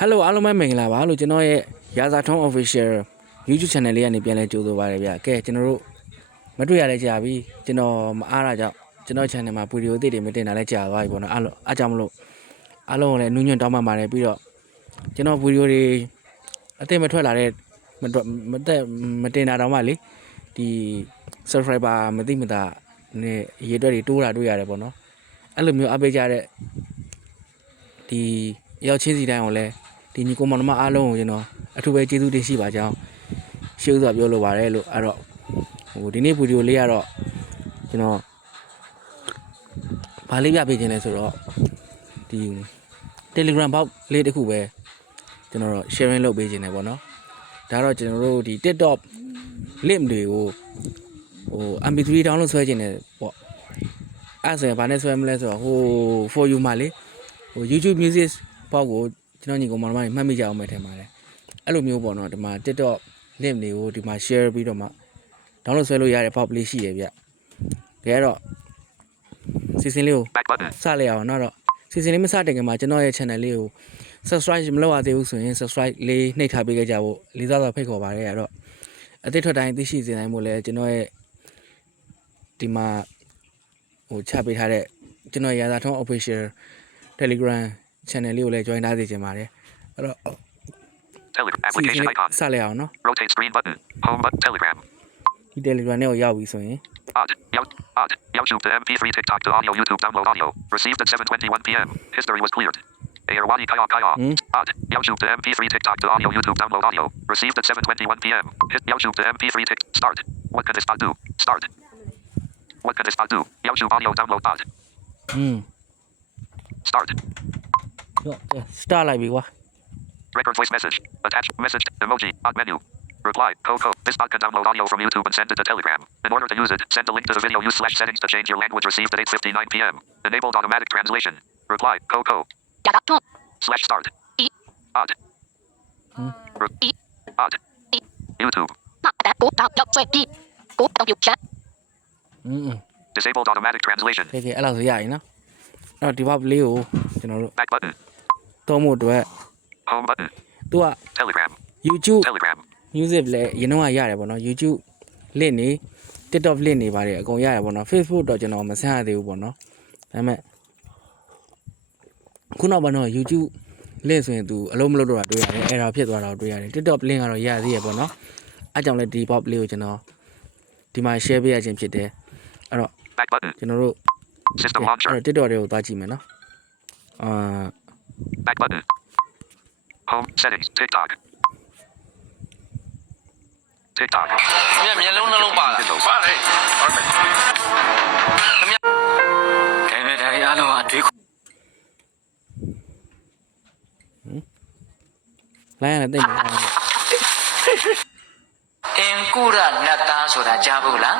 Hello အားလုံးပဲမင်္ဂလာပါလို့ကျွန်တော်ရဲ့ရာဇာထုံး official YouTube channel လေးကနေပြန်လဲကြိုဆိုပါရစေဗျာကဲကျွန်တော်တို့မတွေ့ရလဲကြာပြီကျွန်တော်မအားတာကြောင့်ကျွန်တော် channel မှာဗီဒီယိုအသစ်တွေမတင်တာလဲကြာသွားပြီပေါ့နော်အားကြောင့်မလို့အားလုံးကိုလည်းနှူးညွန့်တောင်းပန်ပါတယ်ပြီးတော့ကျွန်တော်ဗီဒီယိုတွေအသစ်မထွက်လာတဲ့မတင်တာတော့မှလေဒီ subscriber မသိမသာနဲ့ရေအတွက်တွေတိုးတာတွေ့ရတယ်ပေါ့နော်အဲ့လိုမျိုးအားပေးကြတဲ့ဒီရောက်ချင်းစီတိုင်းကိုလည်းဒီညီကိုမောင်နှမအားလုံးကိုကျွန်တော်အထူးပဲကျေးဇူးတင်ရှိပါကြောင်းရှေ့ဥစွာပြောလိုပါတယ်လို့အဲ့တော့ဒီနေ့ဗီဒီယိုလေးကတော့ကျွန်တော်ဗာလေးပြပေးခြင်းလဲဆိုတော့ဒီ Telegram bot လေးတစ်ခုပဲကျွန်တော် sharing လုပ်ပေးခြင်းလဲပေါ့နော်ဒါတော့ကျွန်တော်တို့ဒီ TikTok link တွေကိုMP3 download ဆွဲခြင်းလဲပေါ့အဲ့ဆိုရင်ဗာနဲ့ဆွဲမလဲဆိုတော့for you မှာလေYouTube music ပေါ့ကိုကျွန်တော်ညီကောင်မောင်နှမတွေမှတ်မိကြအောင်မယ်ထင်ပါတယ်အဲ့လိုမျိုးပေါ့နော်ဒီမှာ TikTok link တွေကိုဒီမှာ share ပြီးတော့မှ download ဆွဲလို့ရတဲ့ pop လေးရှိတယ်ဗျဒါကတော့စီစဉ်လေးကိုစလိုက်အောင်တော့စီစဉ်လေးမစတင်ခင်မှာကျွန်တော်ရဲ့ channel လေးကို subscribe မလုပ်ရသေးဘူးဆိုရင် subscribe လေးနှိပ်ထားပေးကြဖို့လေးစားစွာဖိတ်ခေါ်ပါတယ်အဲ့တော့အသစ်ထွက်တိုင်းသိရှိစေနိုင်မို့လဲကျွန်တော်ရဲ့ဒီမှာချပေးထားတဲ့ကျွန်တော်ရာဇာထုံး official Telegram channel လေးကိုလည်း join ထားစေချင်ပါတယ်အဲ့တော့ Telegram application icon စလိုက်အောင်နော် rotate screen button home button Telegram ဒီ Telegram နဲ့ကိုရောက်ပြီဆိုရင် odd YouTube to MP3 TikTok to audio YouTube download audio received at 7:21 p.m. history was cleared Airwadi Kaya odd YouTube to MP3 TikTok to audio YouTube download audio received at 7:21 p.m. YouTube to MP3 start what can this bot do start what can this bot do YouTube audio download odd start start လိုက်ပြီကွာ record voice message attached message emoji odd menu reply Coco this bot can download audio from YouTube and send it to Telegram in order to use it send a link to the video use /settings to change your language received at 8:59 p.m. enabled automatic translation reply Coco /start odd odd YouTube disabled automatic translation ကဲအဲ့လောက်ဆိုရရင်နော်အဲ့တော့ဒီ pop လေးကိုကျွန်တော်တို့ back button သုံးဖို့အတွက် home button သူက Telegram YouTube Telegram music လည်းရင်တော့ရတယ်ပေါ့နော် YouTube link နေ TikTok link နေပါတယ်အကုန်ရတယ်ပေါ့နော် Facebook တော့ကျွန်တော်မဆက်ရသေးဘူးပေါ့နော်ဒါပေမဲ့ခုနောက်ပိုင်းတော့ YouTube link ဆိုရင်သူအလုံးမလုပ်တော့တာတွေ့ရတယ်အဲ့ဒါဖြစ်သွားတာတွေ့ရတယ် TikTok link ကတော့ရသေးရပေါ့နော်အဲ့ကြောင့်လည်းဒီ pop လေးကိုကျွန်တော်ဒီမှာ share ပေးရခြင်းဖြစ်တယ်အဲ့တော့ back button ကျွန်တော်တို့ system launcher အဲ့ TikTok တွေကိုသွားကြည့်မယ်နော်back button home settings TikTok မျက်လုံးနှလုံးပါလားပါတယ်ဟုတ်တယ်ခင်ဗျာဒါတွေအားလုံးအတွေးလိုင်းရတဲ့တိတ်မလားအင်ကုရနတ်သားဆိုတာကြားဘူးလား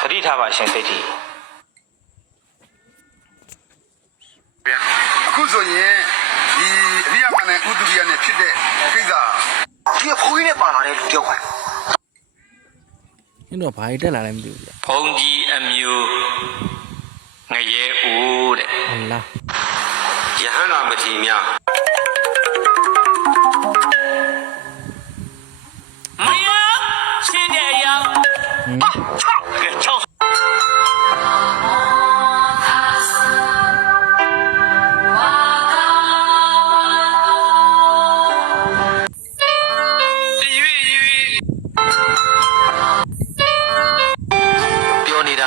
တတိထားပါရှင်သိတိအခုဆိုရင်ဒီအရိယာမနဲ့ဥဒ္ဒရိယနဲ့ဖြစ်တဲ့ကိစ္စဒီဘိုးကြီးနဲ့ပါလာတဲ့လူတယောက်ပါညတော့ဘာကြီးတက်လာလဲမသိဘူးဗျာ ဘုံကြီးအမျိုးငရဲဦးတဲ့ ဟုတ်လား ယဟန္တာမထေရများမယရှင်းတဲ့အရာကဲချောင်း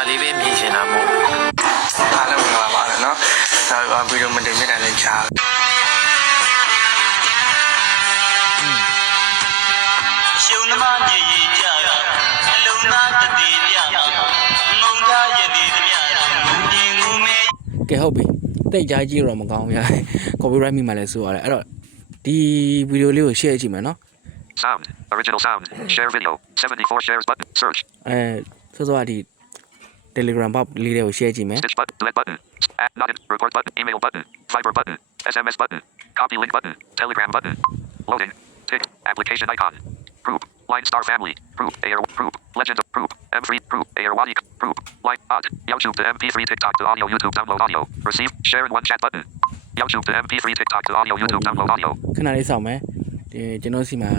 လေးပဲမြင်ရှင်တာမို့အားလုံးပါပါတယ်เนาะဒါဗီဒီယိုမတင်မြတ်တယ်လည်းချာရှုံးသမားမြေကြီးကြတာအလုံးသားတတိပြငုံသားရည်တည်သမျှငုံပြင်းငုံမဲ ကဲဟုတ်ပြီတိတ်ကြားကြည့်တော့မကောင်းဘူးဗျာ copyright မိမှလည်းဆိုရတယ်အဲ့တော့ဒီဗီဒီယိုလေးကို share ကြည့်မယ်နော် sound original sound share video 74 shares button search ဆိုတော့ဒီ Telegram pop လေးတွေကို share ကြည့်မယ် stitch button delete button add not record button email button Viber button SMS button copy link button Telegram button loading tick application icon group Line Star Family. Group. Air. Group. Legend of Group. M3. Group. Airwadi. Group. Line. Odd. YouTube to MP3 TikTok to audio YouTube download audio. Receive. Share in one chat button. YouTube to MP3 TikTok to audio YouTube download audio. ခဏလေးစောင့်မယ်ဒီကျွန်တော်စီမှာ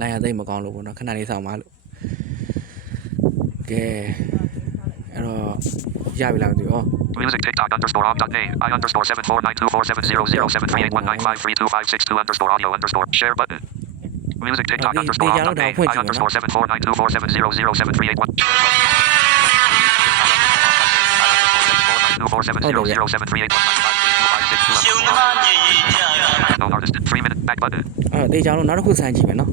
လိုင်းရသိမ့်မကောင်းလို့ပေါ့နော်ခဏလေးစောင့်ပါလို့ကဲအဲ့တော့ရပြီလားမသိဘူး Music TikTok underscore off.a I underscore 7492470073819532562 underscore audio underscore share button. Music TikTok underscore off.a I underscore 7492470073819532562 ရှုံးသမားမြေကြီးကြတာ No artist. 3 minute back button. အဲ့တော့တေချာလို့နောက်တစ်ခုစမ်းကြည့်မယ်နော်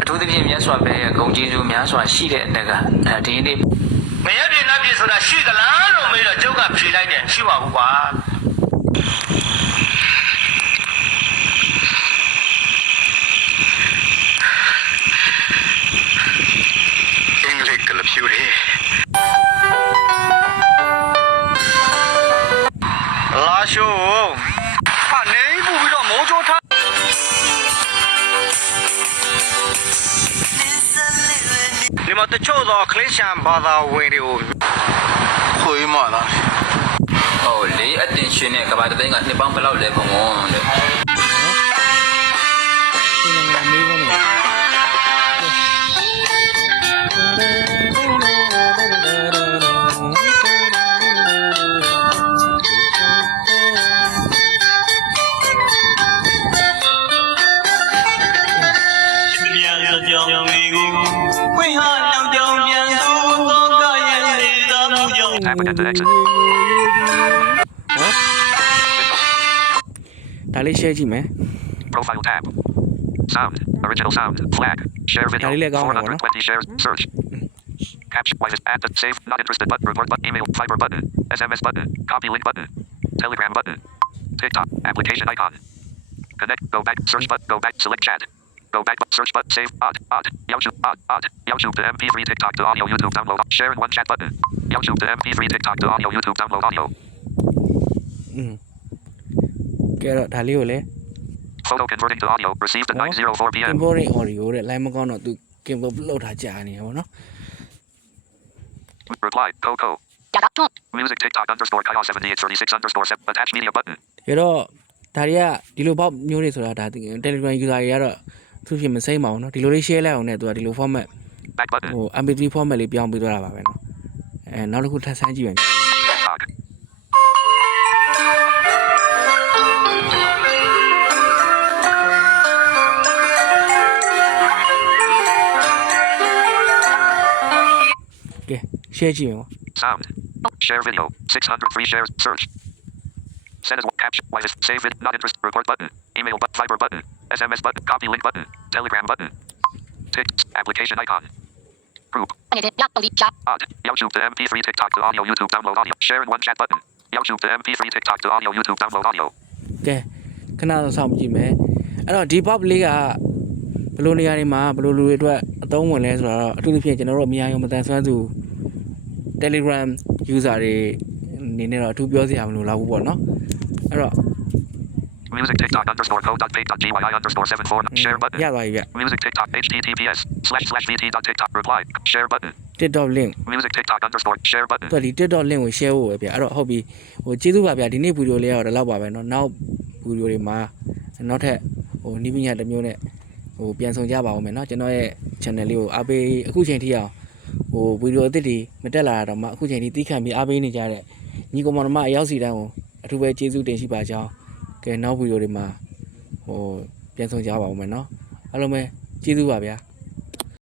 အထူးသဖြင့်မြတ်စွာဘုရားရဲ့ဂုဏ်ကျေးဇူးများစွာရှိတဲ့အတက်ကဒီနေ့ မရပြင်းနှပြင်းဆိုတာရှိသလားလို့မေးတော့ကျုပ်ကဖြေလိုက်တယ်ရှိပါဘူးကွာ အင်္ဂလိပ်ကလဖြူတယ် လာရှိုးနေပူပြီးတော့မိုးချိုးထားဒီမှာတချို့သောခရစ်ယာန်ဘာသာဝင်တွေကို ခွေးမလား ဟိုလေအတင်ရှင်တဲ့ကဘာတသိန်းကနှစ်ပေါင်းဘယ်လောက်လဲဘုံဘုံတဲ့ ဒီမှာမေးပါမယ်ပြန်စကြောင်တွေကိုဝိဟာတောင်ကြောင်ပြန်ဆိုသောကရဲ့နေသာမှုကြောင့် Tap again to exit. ဒါလေး share ကြည့်မယ် Profile tab. Sound. Original sound. Flag. Share video. Dali legal, 420 shares. Search. Caption. Why is add the save? Not interested button. Report button. Email. Fiber button. SMS button. Copy link button. Telegram button. TikTok. Application icon. Connect. Go back. Search button. Go back. Select chat. Go back. Search button. Save. Odd. YouTube. Odd. YouTube to MP3 TikTok to audio YouTube download. Share in one chat button. YouTube to MP3 TikTok to audio YouTube download audio. ကဲတော့ဒါလေးကိုလည်း Photo converting to audio. Received at 9:04 p.m. temporary audio တဲ့ line မကောင်းတော့သူ gimbal လောက်ထားကြာနေတယ်ဗောနော် Reply. Coco. Music TikTok underscore Kyle 7836 underscore 7. Attach media button. ကဲတော့ဒါတွေကဒီလိုပေါက်မျိုးတွေဆိုတာဒါ Telegram user တွေကတော့သူဖြစ်မစိမ့်ပါဘူးเนาะဒီလိုလေး share လိုက်အောင်နဲ့သူကဒီလို format Back button. ဟို MP3 format လေးပြောင်းပေးသွားတာပါပဲเนาะနောက်တစ်ခုထပ်ဆန်းကြည့်မယ် TikTok. Okay, share ကြည့်မယ်ဗော Sound. Share video. 603 shares. Search. Send as one caption. Why is save it? Not interest. Record button. Email button. Fiber button. SMS button. Copy link button. Telegram button. Text. Application icon. Group. Odd. YouTube to MP3 TikTok to audio YouTube download audio. Share in one chat button. YouTube to MP3 TikTok to audio YouTube download audio. ကဲခဏတော့စောင့်ကြည့်မယ်အဲ့တော့ဒီ pop လေးကဘယ်လိုနေရာတွေမှာဘယ်လိုလူတွေအတွက်အသုံးဝင်လဲဆိုတော့အထူးသဖြင့်ကျွန်တော်တို့အများကြီးမတန်ဆွမ်းသူ Telegram user တွေအနေနဲ့တော့အထူးပြောစရာမလိုတော့ဘူးပေါ့နော်အဲ့တော့ Music TikTok underscore code.page.gyi underscore 74. Share button. ရသွားပြီဗျ Music TikTok https://vt.tiktok reply. Share button. TikTok link Music TikTok underscore share button. တော့ဒီ TikTok link ကို share ဖို့ပဲဗျအဲ့တော့ဟုတ်ပြီဟိုကျေးဇူးပါဗျဒီနေ့ဗီဒီယိုလေးကတော့ဒီလောက်ပါပဲเนาะနောက်ဗီဒီယိုတွေမှာနောက်ထပ်ဟိုနီးပညာတစ်မျိုးနဲ့ဟိုပြန်ဆောင်ကြပါဦးမယ်เนาะကျွန်တော်ရဲ့ channel လေးကိုအားပေးအခုချိန်ထိအောင်ဟိုဗီဒီယိုအသစ်တွေမတက်လာတော့မှအခုချိန်ထိတီးခံပြီးအားပေးနေကြတဲ့ညီကောင်မအရောက်စီတန်းကိုအထူးပဲကျေးဇူးတင်ရှိပါကြောင်းကဲနောက်ဗီဒီယိုတွေမှာဟိုပြန်ဆောင်ကြပါဦးမယ်เนาะအားလုံးပဲကျေးဇူးပါဗျာ